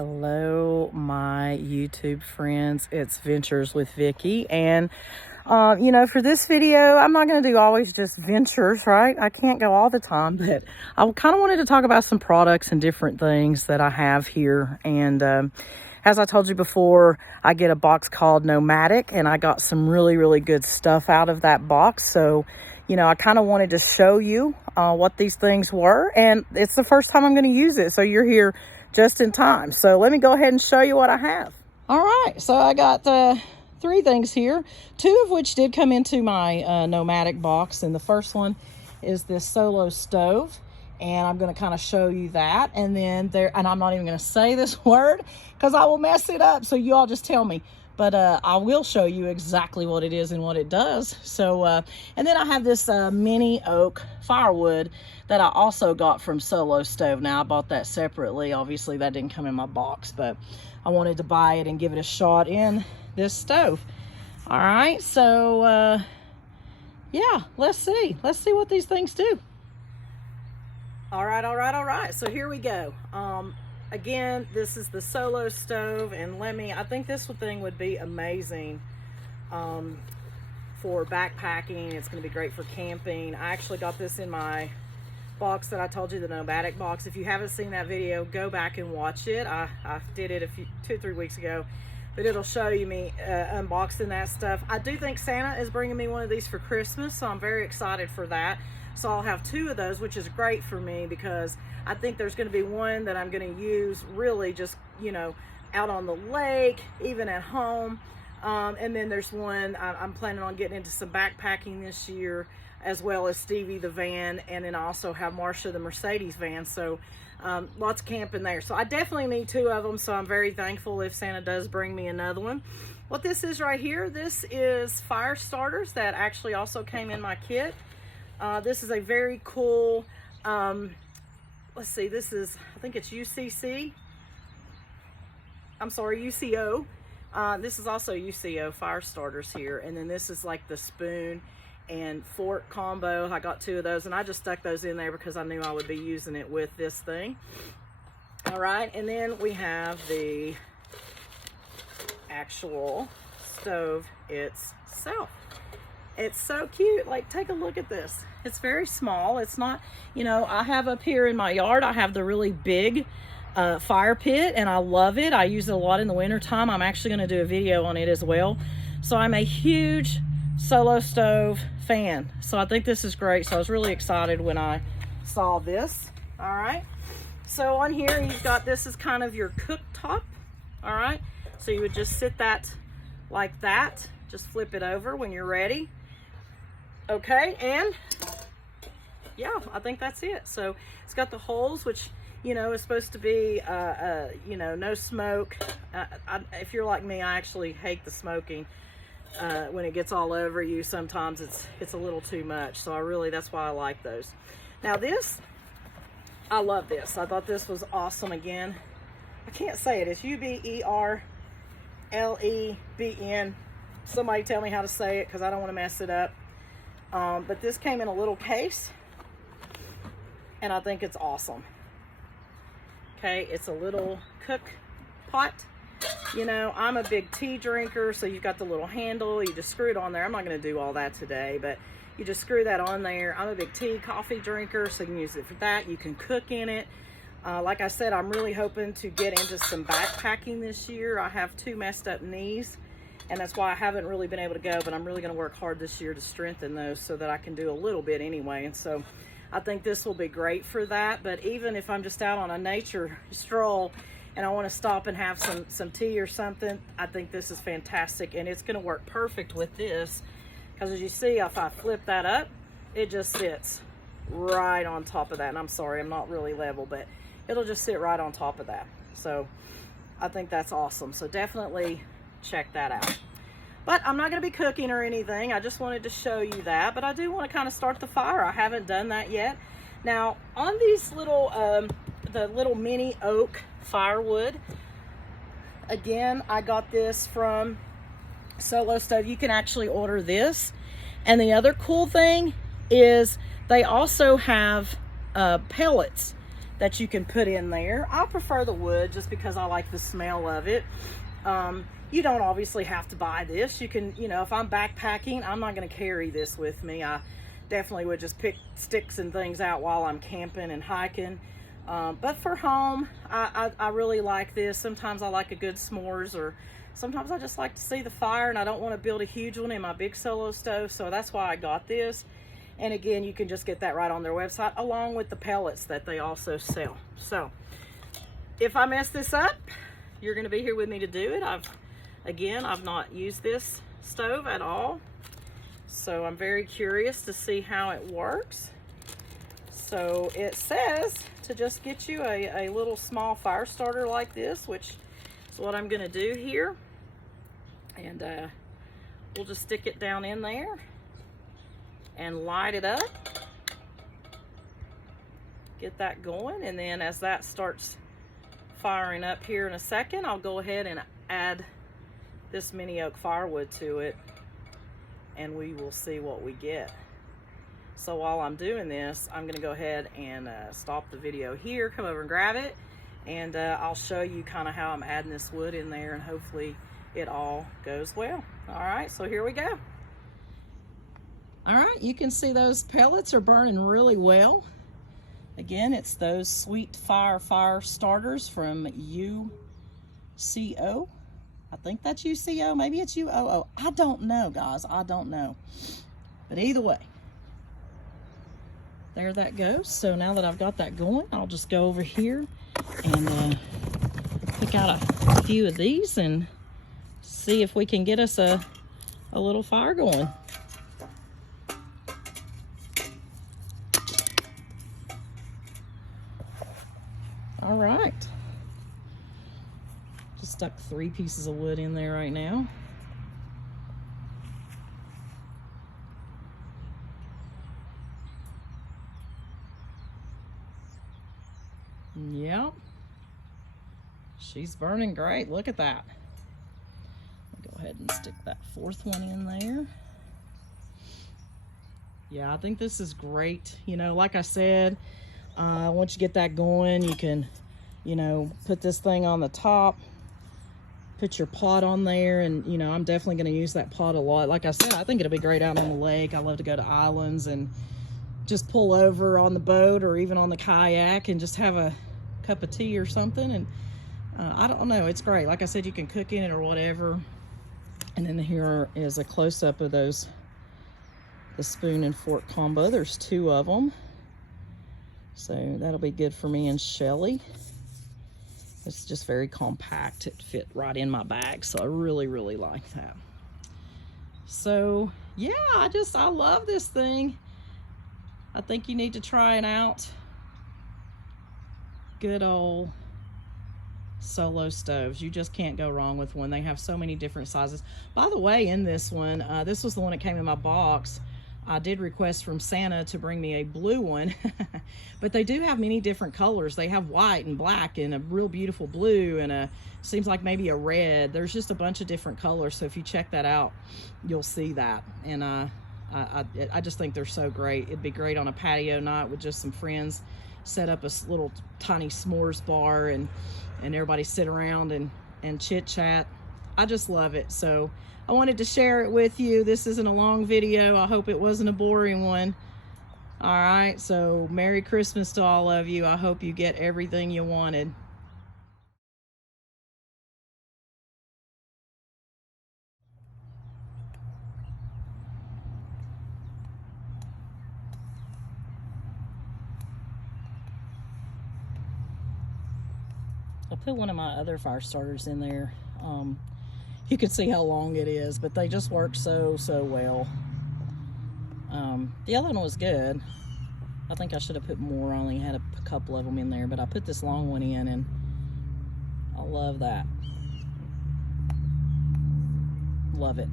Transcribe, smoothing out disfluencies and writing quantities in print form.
Hello, my YouTube friends. It's Ventures with Vicki. And, for this video, I'm not going to do always just ventures, right? I can't go all the time, but I kind of wanted to talk about some products and different things that I have here. And as I told you before, I get a box called Nomadic, and I got some really, really good stuff out of that box. So, I kind of wanted to show you what these things were, and it's the first time I'm going to use it. So you're here just in time. So let me go ahead and show you what I have. All right, so I got three things here, two of which did come into my Nomadic box. And the first one is this Solo stove, and I'm going to kind of show you that. And then and I'm not even going to say this word because I will mess it up, so you all just tell me. But I will show you exactly what it is and what it does. So, and then I have this mini oak firewood that I also got from Solo Stove. Now, I bought that separately. Obviously, that didn't come in my box, but I wanted to buy it and give it a shot in this stove. All right, so, yeah, let's see. Let's see what these things do. All right. So here we go. Again, this is the Solo stove, and I think this thing would be amazing for backpacking. It's going to be great for camping. I actually got this in my box that I told you, the Nomadic box. If you haven't seen that video, go back and watch it. I did it 2-3 weeks ago, but it'll show you me unboxing that stuff. I do think Santa is bringing me one of these for Christmas, so I'm very excited for that. So I'll have two of those, which is great for me because I think there's going to be one that I'm going to use really just, out on the lake, even at home. And then there's one I'm planning on getting into some backpacking this year, as well as Stevie the van, and then I also have Marsha the Mercedes van. So lots of camping there. So I definitely need two of them, so I'm very thankful if Santa does bring me another one. What this is right here, this is fire starters that actually also came in my kit. This is a very cool, let's see, this is, I think it's UCO. This is also UCO fire starters here. And then this is like the spoon and fork combo. I got two of those, and I just stuck those in there because I knew I would be using it with this thing. All right, and then we have the actual stove itself. It's so cute. Like, take a look at this. It's very small. It's not, I have up here in my yard, I have the really big fire pit, and I love it. I use it a lot in the winter time. I'm actually going to do a video on it as well. So I'm a huge Solo stove fan. So I think this is great. So I was really excited when I saw this. All right. So on here, you've got, this is kind of your cooktop. All right. So you would just sit that like that. Just flip it over when you're ready. Okay, and yeah, I think that's it. So it's got the holes, which, is supposed to be, no smoke. If you're like me, I actually hate the smoking. When it gets all over you, sometimes it's a little too much. So that's why I like those. Now this, I love this. I thought this was awesome. Again, I can't say it. It's UBERLEBN. Somebody tell me how to say it because I don't want to mess it up. But this came in a little case, and I think it's awesome. Okay, it's a little cook pot. I'm a big tea drinker, so you've got the little handle. You just screw it on there. I'm not going to do all that today, but you just screw that on there. I'm a big coffee drinker, so you can use it for that. You can cook in it. Like I said, I'm really hoping to get into some backpacking this year. I have 2 messed up knees, and that's why I haven't really been able to go, but I'm really going to work hard this year to strengthen those so that I can do a little bit anyway. And so I think this will be great for that. But even if I'm just out on a nature stroll and I want to stop and have some tea or something, I think this is fantastic. And it's going to work perfect with this because, as you see, if I flip that up, it just sits right on top of that. And I'm sorry, I'm not really level, but it'll just sit right on top of that. So I think that's awesome. So definitely check that out. But I'm not going to be cooking or anything. I just wanted to show you that. But I do want to kind of start the fire. I haven't done that yet. Now, on these little, the little mini oak firewood, again, I got this from Solo Stove. You can actually order this. And the other cool thing is they also have pellets that you can put in there. I prefer the wood just because I like the smell of it. You don't obviously have to buy this. You can, you know, if I'm backpacking, I'm not going to carry this with me. I definitely would just pick sticks and things out while I'm camping and hiking. But for home, I really like this. Sometimes I like a good s'mores, or sometimes I just like to see the fire, and I don't want to build a huge one in my big solo stove, so that's why I got this. And again, you can just get that right on their website, along with the pellets that they also sell. So if I mess this up, you're going to be here with me to do it. I've not used this stove at all, so I'm very curious to see how it works. So it says to just get you a little small fire starter like this, which is what I'm going to do here. And we'll just stick it down in there and light it up. Get that going, and then as that starts firing up here in a second, I'll go ahead and add this mini oak firewood to it, and we will see what we get. So while I'm doing this, I'm going to go ahead and stop the video here, come over and grab it, and I'll show you kind of how I'm adding this wood in there, and hopefully it all goes well. All right, so here we go. All right, you can see those pellets are burning really well. Again, it's those Sweet Fire starters from UCO. I think that's UCO, maybe it's UOO. I don't know, guys, I don't know. But either way, there that goes. So now that I've got that going, I'll just go over here and pick out a few of these and see if we can get us a little fire going. All right. Just stuck 3 pieces of wood in there right now. Yep. She's burning great. Look at that. I'll go ahead and stick that 4th one in there. Yeah, I think this is great. You know, like I said, once you get that going, you can, you know, put this thing on the top, put your pot on there, and, you know, I'm definitely going to use that pot a lot. Like I said, I think it'll be great out on the lake. I love to go to islands and just pull over on the boat or even on the kayak and just have a cup of tea or something. And I don't know, it's great. Like I said, you can cook in it or whatever. And then here is a close-up of those, the spoon and fork combo. There's 2 of them. So that'll be good for me and Shelly. It's just very compact. It fit right in my bag, so I really, really like that. So yeah, I love this thing. I think you need to try it out. Good old Solo stoves. You just can't go wrong with one. They have so many different sizes. By the way, in this one, this was the one that came in my box. I did request from Santa to bring me a blue one, but they do have many different colors. They have white and black and a real beautiful blue and seems like maybe a red. There's just a bunch of different colors. So if you check that out, you'll see that. And I just think they're so great. It'd be great on a patio night with just some friends. Set up a little tiny s'mores bar and everybody sit around and chit chat. I just love it. So I wanted to share it with you. This isn't a long video. I hope it wasn't a boring one. All right, so Merry Christmas to all of you. I hope you get everything you wanted. I put one of my other fire starters in there. You can see how long it is, but they just work so well. The other one was good. I think I should have put more. I only had a couple of them in there, but I put this long one in, and I love that. Love it.